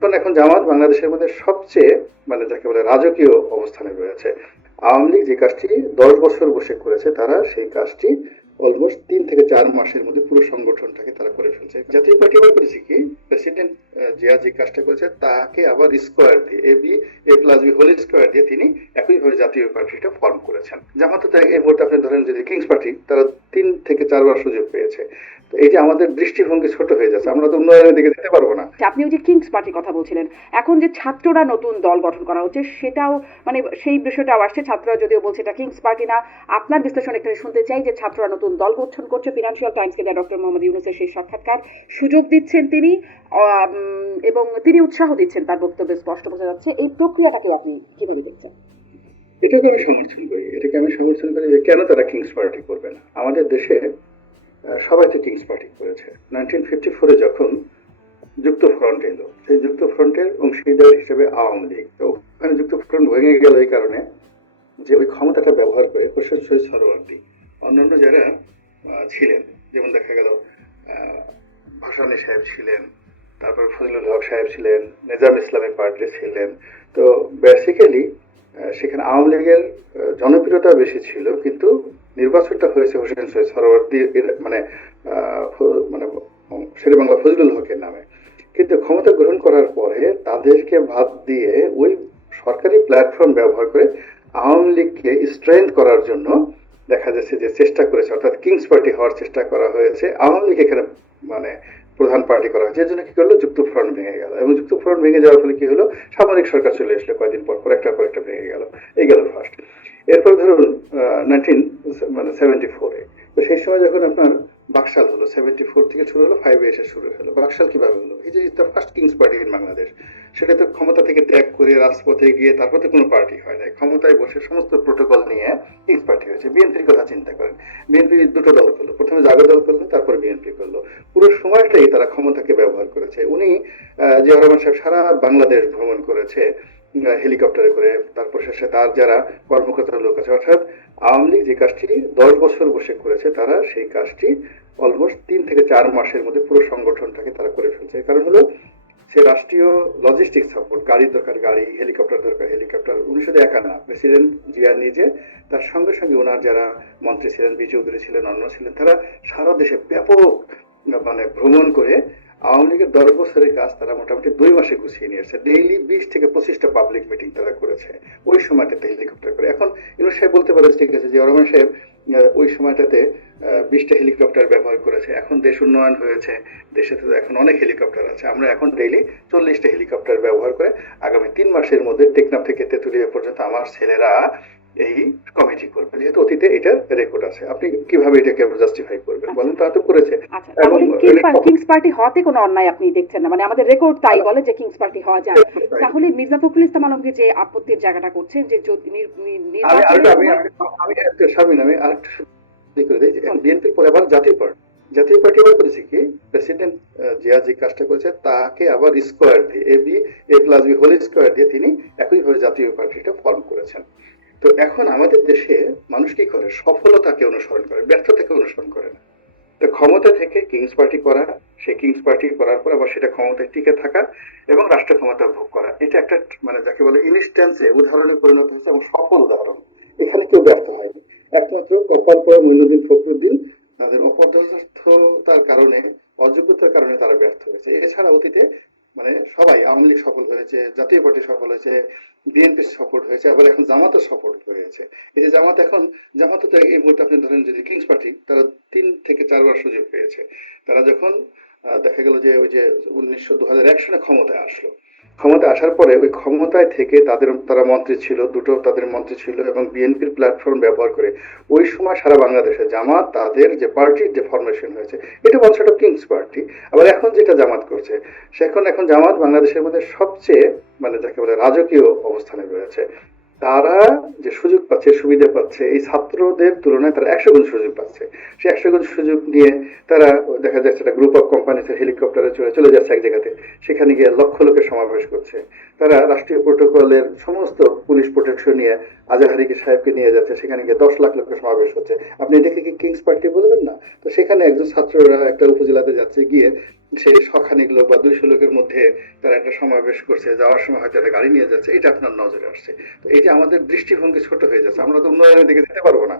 এখন জামাত বাংলাদেশের মধ্যে সবচেয়ে মানে যাকে বলে রাজকীয় অবস্থানে রয়েছে। আওয়ামী লীগ যে কাজটি দশ বছর বসে করেছে, তারা সেই কাজটি অলমোস্ট তিন থেকে চার মাসের মধ্যে পুরো সংগঠনটাকে তারা করে ফেলছে। জাতীয় পার্টি আবার করেছে কি? প্রেসিডেন্ট জিয়া যে কাজটা করেছে, তাকে আবার স্কোয়ার দিয়ে a b a plus b whole square দিয়ে তিনি একইভাবে জাতীয় পার্টিটা ফর্ম করেছেন। জামাত এই মুহূর্তে আপনি ধরেন যদি কিংস পার্টি তারা তিন থেকে চারবার সুযোগ পেয়েছে। এই যে আমাদের দৃষ্টিভঙ্গি ছোট হয়ে যাচ্ছে আমরা তো উন্নয়নের দিকে যেতে পারব না। আপনি ওই যে কিংস পার্টির কথা বলছিলেন এখন যে ছাত্ররা নতুন দল গঠন করা হচ্ছে সেটাও মানে সেই বিষয়টাও আসছে ছাত্ররা যদিও বলছে এটা কিংস পার্টি না আপনার বিশ্লেষণ এখানে শুনতে চাই যে ছাত্ররা নতুন দল গঠন করছে ফিনান্সিয়াল টাইমসকে দেয় ডক্টর মোহাম্মদ ইউনুসের সেই সাক্ষাৎকার সুযোগ দিচ্ছেন তিনি এবং তিনি উৎসাহ দিচ্ছেন তার বক্তব্যে স্পষ্ট বোঝা যাচ্ছে এই প্রক্রিয়াটাকেও আপনি কীভাবে দেখছেন? এটাকে আমি সমর্থন করি এটাকে আমি সমর্থন করি যে কেন তারা কিংস পার্টি করবে না? আমাদের দেশে সবাই তো কিংস পার্টি করেছে। নাইনটিন ফিফটি ফোরে যখন যুক্ত ফ্রন্ট এলো, সেই যুক্ত ফ্রন্টের অংশীদার হিসেবে আওয়ামী লীগ। তো ওখানে যুক্ত ফ্রন্ট ভেঙে গেল এই কারণে যে ওই ক্ষমতাটা ব্যবহার করে হোসেন শহীদ সরওয়ার্দী অন্যান্য যারা ছিলেন, যেমন দেখা গেল ভাসানী সাহেব ছিলেন, তারপর ফজলুল হক সাহেব ছিলেন, নিজাম ইসলামী পার্টি ছিলেন। তো বেসিক্যালি সেখানে আওয়ামী লীগের জনপ্রিয়তা বেশি ছিল, কিন্তু নির্বাচনটা হয়েছে হোসেন সৈয়দ সরওয়ার্দী মানে মানে শেরে বাংলা ফজলুল হকের নামে। কিন্তু ক্ষমতা গ্রহণ করার পরে তাদেরকে বাদ দিয়ে ওই সরকারি প্ল্যাটফর্ম ব্যবহার করে আওয়ামী লীগকে স্ট্রেংথ করার জন্য দেখা যাচ্ছে যে চেষ্টা করেছে, অর্থাৎ কিংস পার্টি হওয়ার চেষ্টা করা হয়েছে। আওয়ামী লীগ এখানে মানে প্রধান পার্টি করা হয়েছে। এর জন্য কি করল? যুক্ত ফ্রন্ট ভেঙে গেল। এবং যুক্ত ফ্রন্ট ভেঙে যাওয়ার ফলে কি হলো? সামরিক সরকার চলে আসলো কয়েকদিন পর পর একটা পর একটা ভেঙে গেল। এই গেল ফার্স্ট এরপর ধরুন নাইনটিন মানে সেভেন্টি ফোরে তো সেই সময় যখন আপনার বাকশাল হলো সেভেন্টি ফোর থেকে শুরু হলো ফাইভে এসে শুরু হলো। বাকশাল কীভাবে হলো? এই যে the first kings party in Bangladesh সেটা তো ক্ষমতা থেকে ত্যাগ করে রাজপথে গিয়ে তারপর তো কোনো পার্টি হয় নাই। ক্ষমতায় বসে সমস্ত প্রোটোকল নিয়ে কিংস পার্টি হয়েছে। বিএনপির কথা চিন্তা করেন। বিএনপি দুটো দল করল। প্রথমে জাগো দল করল, তারপর বিএনপি করল। পুরো সময়টাই তারা ক্ষমতাকে ব্যবহার করেছে। উনি জিয়া রহমান সাহেব সারা বাংলাদেশ ভ্রমণ করেছে। হেলিকপ্টারে করে তারপর শেষে তার যারা কর্মকর্তা লোক আছে, অর্থাৎ আওয়ামী লীগ যে কাজটি দশ বছর বসে করেছে, তারা সেই কাজটি অলমোস্ট তিন থেকে চার মাসের মধ্যে পুরো সংগঠনটাকে তারা করে ফেলছে। কারণ হলো, সে রাষ্ট্রীয় লজিস্টিক সাপোর্ট গাড়ির দরকার গাড়ি হেলিকপ্টার দরকার হেলিকপ্টার উনি শুধু একা না প্রেসিডেন্ট জিয়া নিজে, তার সঙ্গে সঙ্গে ওনার যারা মন্ত্রী ছিলেন বি চৌধুরী ছিলেন, অন্য ছিলেন, তারা সারা দেশে ব্যাপক মানে ভ্রমণ করে আওয়ামী লীগের দশ বছরের কাজ তারা মোটামুটি দুই মাসে গুছিয়ে নিয়েছে। ডেইলি বিশ থেকে পঁচিশটা পাবলিক মিটিং তারা করেছে। ওই সময়টাতে হেলিকপ্টার করে। এখন ইউনুস সাহেব বলতে পারে ঠিক আছে যে রহমান সাহেব ওই সময়টাতে বিশটা হেলিকপ্টার ব্যবহার করেছে। এখন দেশ উন্নয়ন হয়েছে। দেশে তো এখন অনেক হেলিকপ্টার আছে। আমরা এখন ডেইলি চল্লিশটা হেলিকপ্টার ব্যবহার করে আগামী তিন মাসের মধ্যে টেকনাফ থেকে তেঁতুলিয়া পর্যন্ত আমার ছেলেরা এই কমিটি করবে যেহেতু অতীতে এটার রেকর্ড আছে। আপনি কীভাবে এটাকে জাস্টিফাই করবেন? বলেন তারা তো করেছে। আচ্ছা এবং কিংস পার্টি হওয়াতে কোনো অন্যায় আপনি দেখছেন না? মানে আমাদের রেকর্ড তাই বলে যে কিংস পার্টি হওয়া যায়। তাহলে মির্জা ফখরুল ইসলাম যে আপত্তির জায়গাটা করছেন যে আমি আমি আরেকটু করে দিই বিএনপির পরে আবার জাতীয় পার্টি। জাতীয় পার্টি আবার করেছে কি? প্রেসিডেন্ট জিয়া যে কাজটা করেছে তাকে আবার স্কোয়ার দিয়ে a b a plus b whole square দিয়ে তিনি একইভাবে জাতীয় পার্টিটা ফর্ম করেছেন। তো এখন আমাদের দেশে মানুষ কি করে? সফলতাকে অনুসরণ করে, ব্যর্থতাকে অনুসরণ করে না। তো ক্ষমতা থেকে কিংস পার্টি করা, সেই কিংস পার্টি করার পর আবার সেটা ক্ষমতায় টিকে থাকা এবং রাষ্ট্র ক্ষমতা ভোগ করা। এটা একটা মানে যাকে বলে ইনস্ট্যান্সে উদাহরণে পরিণত হয়েছে এবং সফল উদাহরণ। এখানে কেউ ব্যর্থ হয়নি। একমাত্র কপাল পরে মইনুদ্দিন ফখরুদ্দিন, তাদের অপদার্থতার কারণে, অযোগ্যতার কারণে তারা ব্যর্থ হয়েছে। এছাড়া অতীতে মানে সবাই, আওয়ামী লীগ সফল হয়েছে জাতীয় পার্টি সফল হয়েছে বিএনপি সফল হয়েছে, আবার এখন জামাতও সফল হয়েছে। এই যে জামাত এখন, জামাত তো এই মুহূর্তে আপনি ধরেন যদি কিংস পার্টি তারা তিন থেকে চারবার সুযোগ পেয়েছে। তারা যখন দেখা গেল যে ওই যে উনিশশো দু হাজার এক সালে ক্ষমতায় আসলো ক্ষমতায় আসার পরে ওই ক্ষমতায় থেকে তাদের, তারা মন্ত্রী ছিল, দুটো তাদের মন্ত্রী ছিল এবং বিএনপির প্ল্যাটফর্ম ব্যবহার করে ওই সময় সারা বাংলাদেশে জামাত তাদের যে পার্টির যে ফরমেশন হয়েছে, এটা বলছে একটা কিংস পার্টি আবার এখন যেটা জামাত করছে সে এখন এখন জামাত বাংলাদেশের মধ্যে সবচেয়ে মানে যাকে বলে রাজকীয় অবস্থানে রয়েছে। তারা যে সুযোগ পাচ্ছে, সুবিধা পাচ্ছে, এই ছাত্রদের তুলনায় তারা একশো গুণ সুযোগ পাচ্ছে। সে একশো গুণ সুযোগ নিয়ে তারা দেখা যাচ্ছে একটা গ্রুপ অফ কোম্পানিতে হেলিকপ্টারে চলে চলে যাচ্ছে এক জায়গাতে। সেখানে গিয়ে লক্ষ লোকের সমাবেশ করছে। তারা রাষ্ট্রীয় প্রোটোকলের সমস্ত পুলিশ প্রোটেকশন নিয়ে আজাহারিকে সাহেবকে নিয়ে যাচ্ছে। সেখানে গিয়ে দশ লাখ লোকের সমাবেশ হচ্ছে। আপনি এটাকে কি কিংস পার্টি বলবেন না? তো সেখানে একজন ছাত্ররা একটা উপজেলাতে যাচ্ছে, গিয়ে সেই শখানিক লোক বা দুইশো লোকের মধ্যে তারা একটা সমাবেশ করছে, যাওয়ার সময় হয়তো একটা গাড়ি নিয়ে যাচ্ছে, এটা আপনার নজরে আসছে। তো যে আমাদের দৃষ্টিভঙ্গি ছোট হয়ে যাচ্ছে, আমরা তো উন্নয়নের দিকে যেতে পারব না।